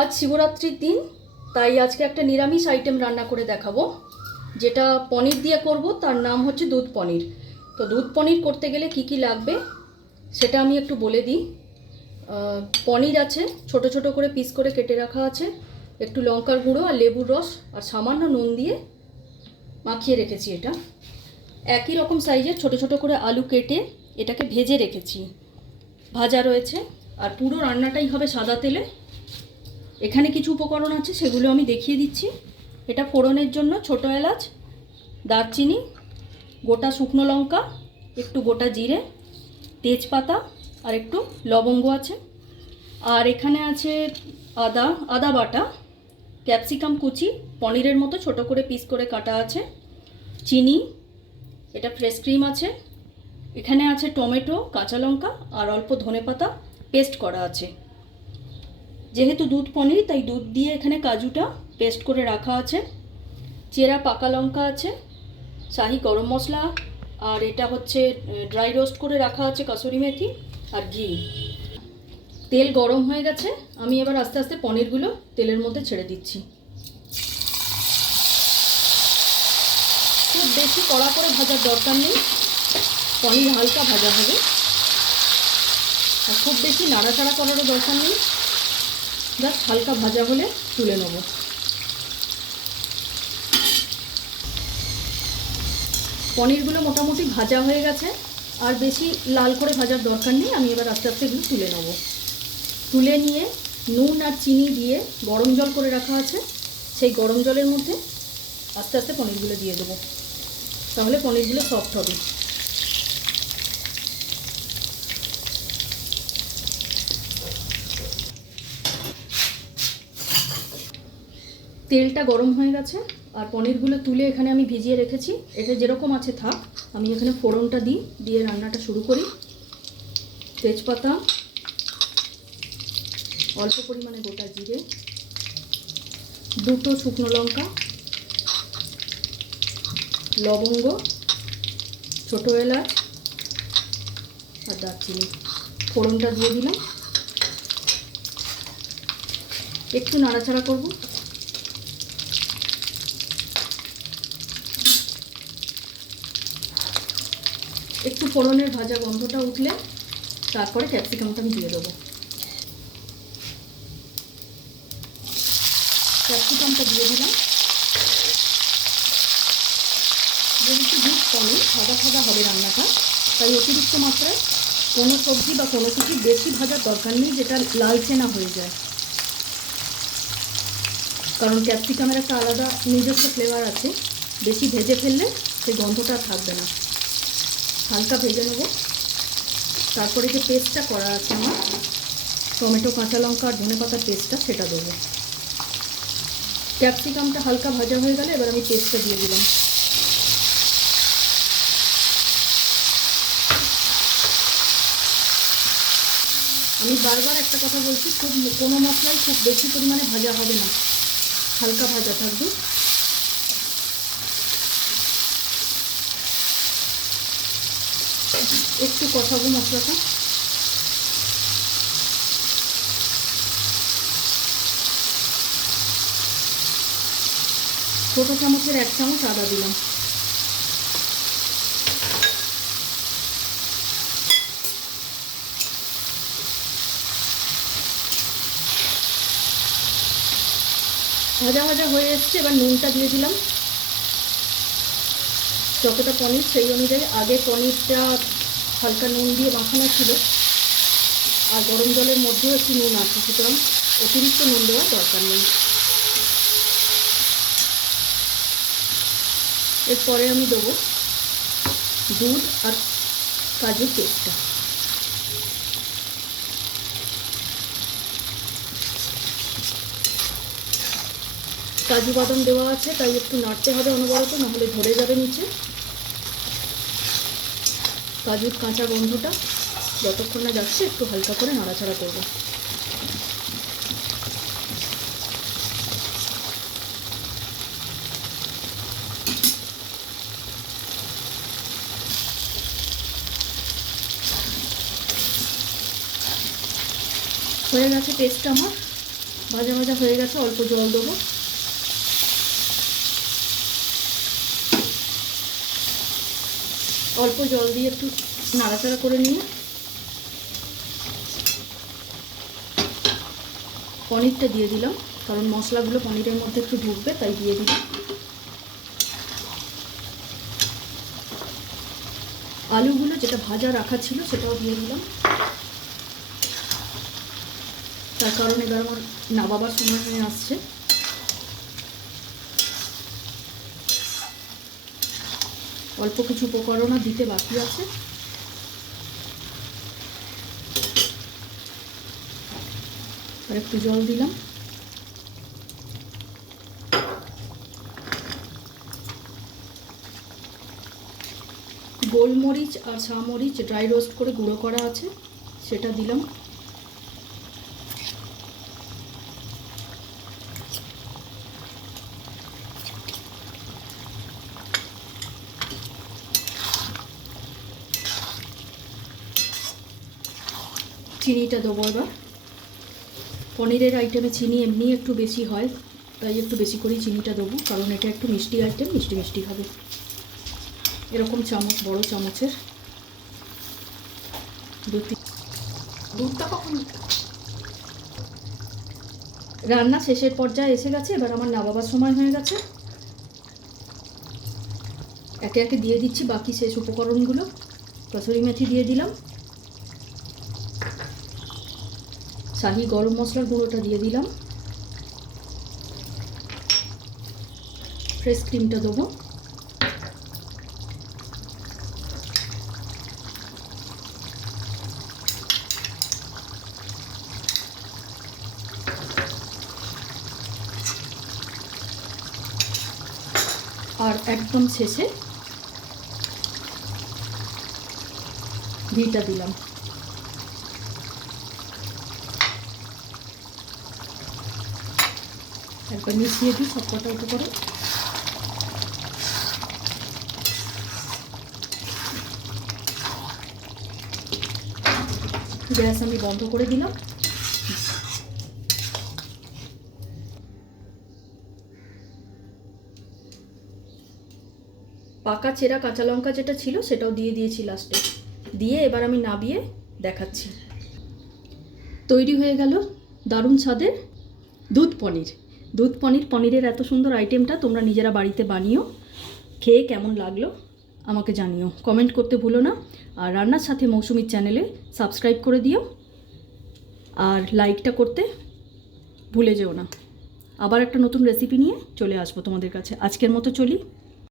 আজ শিবরাত্রির দিন, তাই আজকে একটা নিরামিষ আইটেম রান্না করে দেখাবো। যেটা পনির দিয়ে করব, তার নাম হচ্ছে দুধ পনির। তো দুধ পনির করতে গেলে কি কি লাগবে, সেটা আমি একটু বলে দিই। পনির আছে, ছোট ছোট করে পিস করে কেটে রাখা আছে, একটু লঙ্কার গুঁড়ো আর লেবুর রস, আর সামান্য নুন দিয়ে মাখিয়ে রেখেছি এটা। একই রকম সাইজের ছোট ছোট করে আলু কেটে এটাকে ভেজে রেখেছি। ভাজা রয়েছে, আর পুরো রান্নাটাই হবে সাদা তেলে। এখানে কিছু উপকরণ আছে, সেগুলো আমি দেখিয়ে দিচ্ছি। এটা ফোড়নের জন্য ছোট এলাচ, দারচিনি, গোটা শুকনো লঙ্কা, একটু গোটা জিরে, তেজপাতা, আর একটু লবঙ্গ আছে। আর এখানে আছে আদা আদা বাটা, ক্যাপসিকাম কুচি, পনিরের মতো ছোট করে পিস করে কাটা আছে। চিনি, এটা ফ্রেশ ক্রিম আছে। এখানে আছে টমেটো, কাঁচা লঙ্কা, আর অল্প ধনেপাতা, পেস্ট করা আছে। যেহেতু দুধ পনির, তাই দুধ দিয়ে এখানে কাজুটা পেস্ট করে রাখা আছে। চেরা পাকা লঙ্কা আছে, শাহি গরম মশলা, আর এটা হচ্ছে ড্রাই রোস্ট করে রাখা আছে কাসুরি মেথি আর ঘি। তেল গরম হয়ে গেছে, আমি এবার আস্তে আস্তে পনিরগুলো তেলের মধ্যে ছেড়ে দিচ্ছি। খুব বেশি কড়া করে ভাজার দরকার নেই, পনির হালকা ভাজা হবে। আর খুব বেশি নাড়াচাড়া করারও দরকার নেই। জাস্ট হালকা ভাজা হলে তুলে নেব। পনিরগুলো মোটামুটি ভাজা হয়ে গেছে। আর বেশি লাল করে ভাজার দরকার নেই, আমি এবার আস্তে আস্তে এগুলো তুলে নেব। তুলে নিয়ে নুন আর চিনি দিয়ে গরম জল করে রাখা আছে, সেই গরম জলের মধ্যে আস্তে আস্তে পনিরগুলো দিয়ে দেবো। তাহলে পনিরগুলো সফট হবে। তেলটা গরম হয়ে গেছে আর পনিরগুলো তুলে এখানে আমি ভিজিয়ে রেখেছি। এটা যেরকম আছে থাক, আমি এখানে ফোড়নটা দিই, দিয়ে রান্নাটা শুরু করি। তেজপাতা, অল্প পরিমাণে গোটা জিরে, দুটো শুকনো লঙ্কা, লবঙ্গ, ছোটো এলাচ আর দারচিনি। ফোড়নটা দিয়ে দিলাম। একটু নাড়াচাড়া করব। একটু ফোড়নের ভাজা গন্ধটা উঠলে তারপরে ক্যাপসিকামটা আমি দিয়ে দেবো। ক্যাপসিকামটা দিয়ে দিলাম। যেহেতু দুধ কমে সাদা সাদা হবে রান্নাটা, তাই অতিরিক্ত মাত্রায় কোনো সবজি বা কোনো কিছু বেশি ভাজার দরকার নেই, যেটা লালচে না হয়ে যায়। কারণ ক্যাপসিকামের একটা আলাদা নিজস্ব ফ্লেভার আছে। বেশি ভেজে ফেললে সেই গন্ধটা থাকবে না। হালকা ভেজে নেব। তারপরে যে পেস্টটা করা আছে আমার, টমেটো, কাঁচা লঙ্কা আর ধনে পাতার পেস্টটা সেটা দেবো। ক্যাপসিকামটা হালকা ভাজা হয়ে গেলে এবার আমি পেস্টটা দিয়ে দিলাম। আমি বারবার একটা কথা বলছি, খুব কোনো মশলাই খুব বেশি পরিমাণে ভাজা হবে না। হালকা ভাজা থাকবে। একটু কষাবো মশলাটা ছোটো চামচের এক চামচ আদা দিলাম। ভাজা ভাজা হয়ে এসছে, এবার নুনটা দিয়ে দিলাম। যতটা পনির সেই অনুযায়ী, আগে পনিরটা হালকা নুন দিয়ে মাখানো ছিল। আর গরম জলের মধ্যেও একটু নুন আছে, সুতরাং অতিরিক্ত নুন দেওয়ার দরকার নেই। এরপরে আমি দেবো দুধ আর কাজুর পেস্টটা কাজু বাদাম দেওয়া আছে, তাই একটু নাড়তে হবে অনবরত, নাহলে ধরে যাবে নিচে। কাজুর কাঁচা গন্ধটা যতক্ষণ না যাচ্ছে একটু হালকা করে নাড়াচাড়া করব। হয়ে গেছে পেস্টটা আমার। ভাজা ভাজা হয়ে গেছে, অল্প জল দেবো। অল্প জল দিয়ে একটু নাড়াচাড়া করে নিয়ে পনিরটা দিয়ে দিলাম। কারণ মশলাগুলো পনিরের মধ্যে একটু ঢুকবে, তাই দিয়ে দিলাম। আলুগুলো যেটা ভাজা রাখা ছিল সেটাও দিয়ে দিলাম। তার কারণ এবার আমার নাবাবার সময় হয়ে আসছে। অল্প কিছু উপকরণও দিতে বাকি আছে। আর একটু জল দিলাম। গোলমরিচ আর মরিচ ড্রাই রোস্ট করে গুঁড়ো করা আছে, সেটা দিলাম। চিনিটা দেবো এবার। পনিরের আইটেমে চিনি এমনি একটু বেশি হয়, তাই একটু বেশি করেই চিনিটা দেবো, কারণ এটা একটু মিষ্টি আইটেম মিষ্টি মিষ্টি হবে। এরকম চামচ, বড় চামচের। দুধটা কখন? রান্না শেষের পর্যায়ে এসে গেছে, এবার আমার নাবাবার সময় হয়ে গেছে। একে একে দিয়ে দিচ্ছি বাকি শেষ উপকরণগুলো। কসুরি মেথি দিয়ে দিলাম। শাহি গরম মশলার গুঁড়োটা দিয়ে দিলাম। ফ্রেশ ক্রিমটা দেবো। আর একদম শেষে ঘিটা দিলাম। একবার মিশিয়ে দিই, সব কটা উপকরণ গ্যাস আমি বন্ধ করে দিলাম। পাকা চেরা কাঁচা লঙ্কা যেটা ছিল, সেটাও দিয়ে দিয়েছি লাস্টে। দিয়ে এবার আমি নাবিয়ে দেখাচ্ছি। তৈরি হয়ে গেল দারুণ স্বাদের দুধ পনির। দুধ, পনির, পনিরের এত সুন্দর আইটেমটা তোমরা নিজেরা বাড়িতে বানিও। খেয়ে কেমন লাগল আমাকে জানিও। কমেন্ট করতে ভুলো না। আর রান্নার সাথে মৌসুমির চ্যানেলে সাবস্ক্রাইব করে দিও। আর লাইকটা করতে ভুলে যেও না। আবার একটা নতুন রেসিপি নিয়ে চলে আসব তোমাদের কাছে। আজকের মতো চলি।